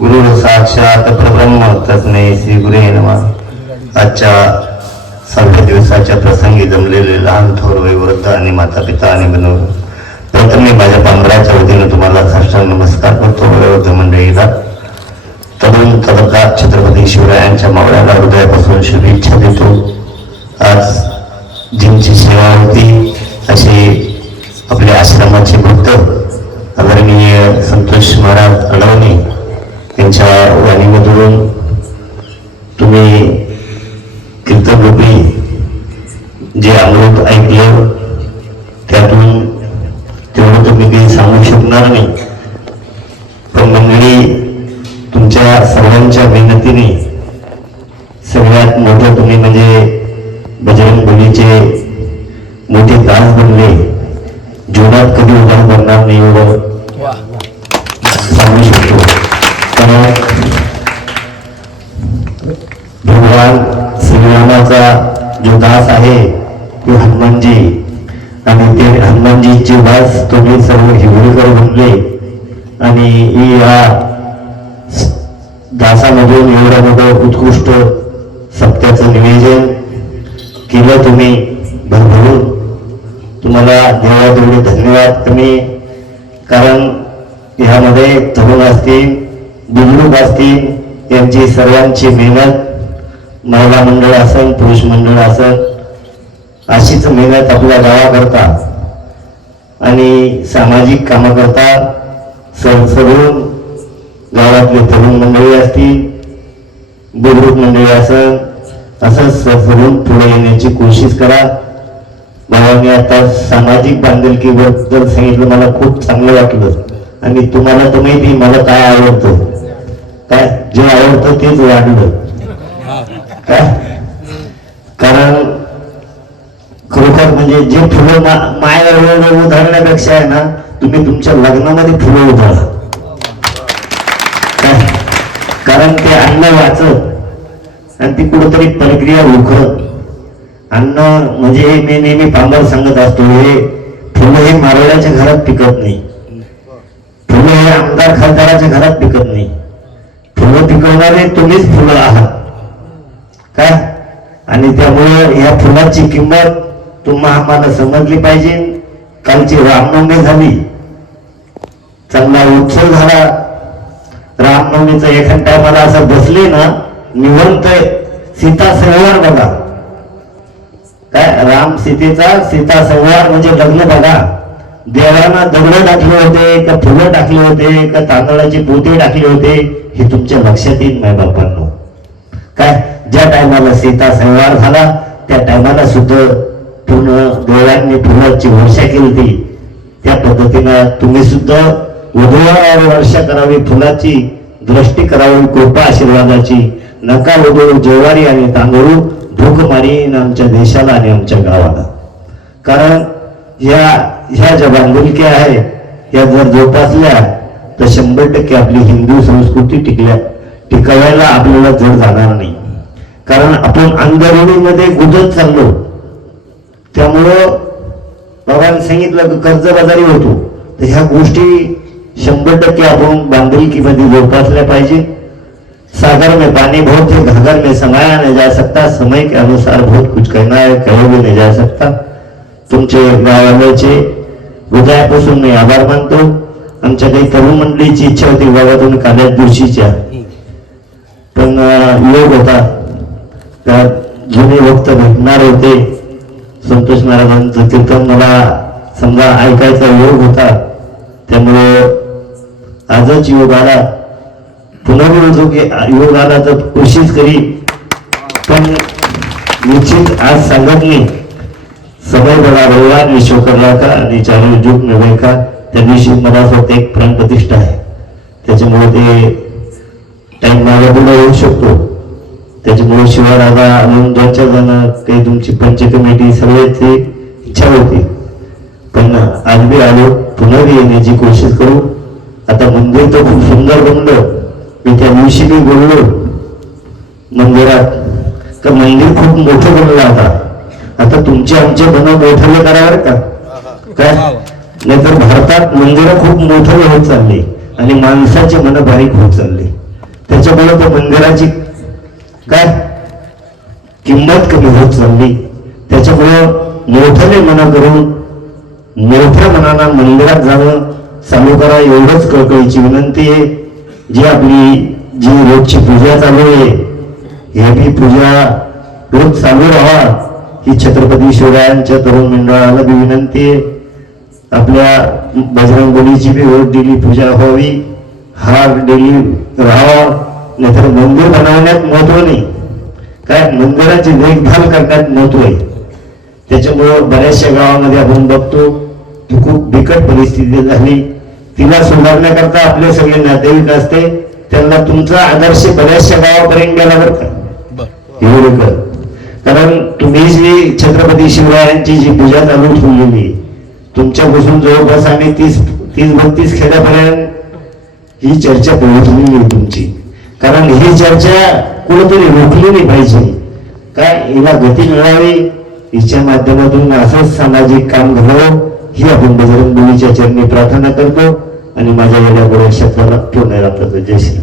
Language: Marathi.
गुरु साक्षात परब्रह्म तस्मै श्री गुरे आजच्या सहाव्या दिवसाच्या प्रसंगी जमलेले लहान थोर वयोवृद्ध आणि माता पिता आणि बनव प्रथम मी माझ्या पांघराच्या वतीने तुम्हाला साष्टांग नमस्कार करतो वयोवृद्ध मंडळीला. तरुण तबका छत्रपती शिवरायांच्या मावळ्याला हृदयापासून शुभेच्छा देतो. आज जिंची सेवा होती असे आपल्या आश्रमाचे भक्त आदरणीय संतोष महाराज अडवणे त्यांच्या वाणीमधून तुम्ही कीर्तनरूपी जे अमृत ऐकलं त्यातून तेवढं तुम्ही काही सांगू शकणार नाही. पण मंडळी तुमच्या सर्वांच्या मेहनतीने सगळ्यात मोठं तुम्ही म्हणजे बजरंग बलीचे मोठे दास बनले. जीवनात कधी उदास बनणार नाही एवढं. दास आहे तो हनुमानजी. आणि ते हनुमानजीची वास तुम्ही सर्व हिवरीकर बनले. आणि या दासामधून एवढं मोठं उत्कृष्ट सत्याचं निवेदन केलं तुम्ही भरभरून. तुम्हाला देवा तेवढे धन्यवाद कमी कारण ह्यामध्ये तरुण असतील बुजुर्ग असतील यांची सर्वांची मेहनत महिला मंडळ असेल पुरुष मंडळ असेल अशीच मेहनत आपल्या गावाकरता आणि सामाजिक कामाकरता सर सगळून गावातले तरुण मंडळी असतील बुद्रुक मंडळी असेल असंच सरून पुढे येण्याची कोशिश करा. भावाने आता सामाजिक बांधिलकीबद्दल सांगितलं मला खूप चांगलं वाटलं. आणि तुम्हाला तर माहिती मला काय आवडतं. काय जे आवडतं तेच वाढलं. कारण खरोखर म्हणजे जे फुलं माया एवढं उधळण्यापेक्षा आहे ना तुम्ही तुमच्या लग्नामध्ये फुलं उधळा. कारण ते अन्न वाचत आणि ती कुठंतरी प्रक्रिया उखळत अन्न म्हणजे मी नेहमी पांबर सांगत असतो हे फुलं हे मारवड्याच्या घरात पिकत नाही. फुलं हे आमदार खासदाराच्या घरात पिकत नाही. फुलं पिकवणारे तुम्हीच फुलं आहात. काय? आणि त्यामुळे या फुलाची किंमत तुम्हा आम्हाला समजली पाहिजे. कालची रामनवमी झाली. चांगला उत्सव झाला. रामनवमीचं एखाद टायमाला असं बसले ना निवंत सीता संहार बघा. काय? राम सीतेचा सीता संहार म्हणजे लग्न बघा. देवाना दगड टाकले होते का फुलं टाकले होते का तांदळाची पोते टाकले होते हे तुमच्या लक्षात येईल माय बापांनो काय? ज्या टायमाला सीता संहार झाला त्या टायमाला सुद्धा पूर्ण देवांनी फुलाची वर्षा केली ती. त्या पद्धतीनं तुम्ही सुद्धा वधूवर वर्षा करावी फुलाची दृष्टी करावी कृपा आशीर्वादाची. नका वधू जेवारी आणि तांदूळ भूक मारीन आमच्या देशाला आणि आमच्या गावाला. कारण ह्या ह्या ज्या बांधिलक्या आहे या जर जोपासल्या तर शंभर टक्के आपली हिंदू संस्कृती टिकल्या टिकवायला आपल्याला जड जाणार नाही. कारण आपण अंधरुणीमध्ये गुजत चाललो. त्यामुळं बाबांनी सांगितलं की कर्जबाजारी होतो. तर ह्या गोष्टी शंभर टक्के आपण बांधिलकीमध्ये जोपासल्या पाहिजे. सागर में पानी बहुत है घाघर में समाया नहीं जा सकता समय के अनुसार बहुत कुछ कहना है कहे भी नहीं जा सकता. तुमचे गावाचे हृदयापासून मी आभार मानतो. आमच्या काही तरुण मंडळीची इच्छा होती बाबा तुम्ही काल्याच दिवशीच्या. पण योग होता. त्यात जुने वक्त भेटणार होते. संतोष महाराजांचं कीर्तन मला समजा ऐकायचा योग होता. त्यामुळे आजच योग आला. पुनर्योग योग आला तर कोशिश करी. पण निश्चित आज सांगत नाही. समय बडा भगवान विश्वकर्मा का आणि चालू युग नव्हे का त्या दिवशी मला असं वाटतं एक प्राणप्रतिष्ठा आहे. त्याच्यामुळे ते टाइम माझा पुढे होऊ शकतो. त्याच्यामुळे शिवाराजा म्हणून दोन चार जण काही तुमची पंच कमिटी सगळ्याची इच्छा होती. पण आज बी आलो पुन्हा येण्याची कोशिश करू. आता मंदिर तर खूप सुंदर बनलं. मी त्या दिवशी बी बोललो मंदिरात तर मंदिर खूप मोठं बनलं आता? आता तुमचे आमचे मन मोठ्याला करावर का. काय? नाहीतर भारतात मंदिरं खूप मोठं होत चालले आणि माणसाचे मन बारीक होत चालले. त्याच्यामुळे त्या मंदिराची काय? किंमत कमी होत चालली. त्याच्यामुळं मोठ्याने मना करून मोठ्या मनानं मंदिरात जाणं चालू करा एवढंच कळकळीची विनंती आहे. जी आपली जी रोजची पूजा चालू आहे हे बी पूजा रोज चालू राहा. ही छत्रपती शिवरायांच्या तरुण मंडळाला बी विनंती आहे. आपल्या बजरंग बलीची बी रोज डेली पूजा व्हावी. हा डेली राहावा नाहीतर मंदिर बनवण्यात महत्त्व नाही. काय? मंदिराची देखभाल करण्यात महत्त्व आहे. त्याच्यामुळं बऱ्याचशा गावामध्ये आपण बघतो की खूप बिकट परिस्थिती झाली. तिला सुधारण्याकरता आपले सगळे नातेवाईक असते. त्यांना तुमचा आदर्श बऱ्याचशा गावापर्यंत गेला बरं का? बर. एवढं कर कारण तुम्ही जी छत्रपती शिवरायांची जी पूजा चालू ठेवलेली आहे, तुमच्यापासून जवळपास आम्ही तीस तीस बत्तीस खेड्यापर्यंत ही चर्चा पोहोचलेली आहे तुमची. कारण ही चर्चा कुणीतरी रोखली नाही पाहिजे. काय हिला गती मिळावी? हिच्या माध्यमातून असंच सामाजिक काम घडावं ही आपण बजरंग बलीच्या चरणी प्रार्थना करतो. आणि माझ्या वेळेला शब्दाला पूर्ण जय श्री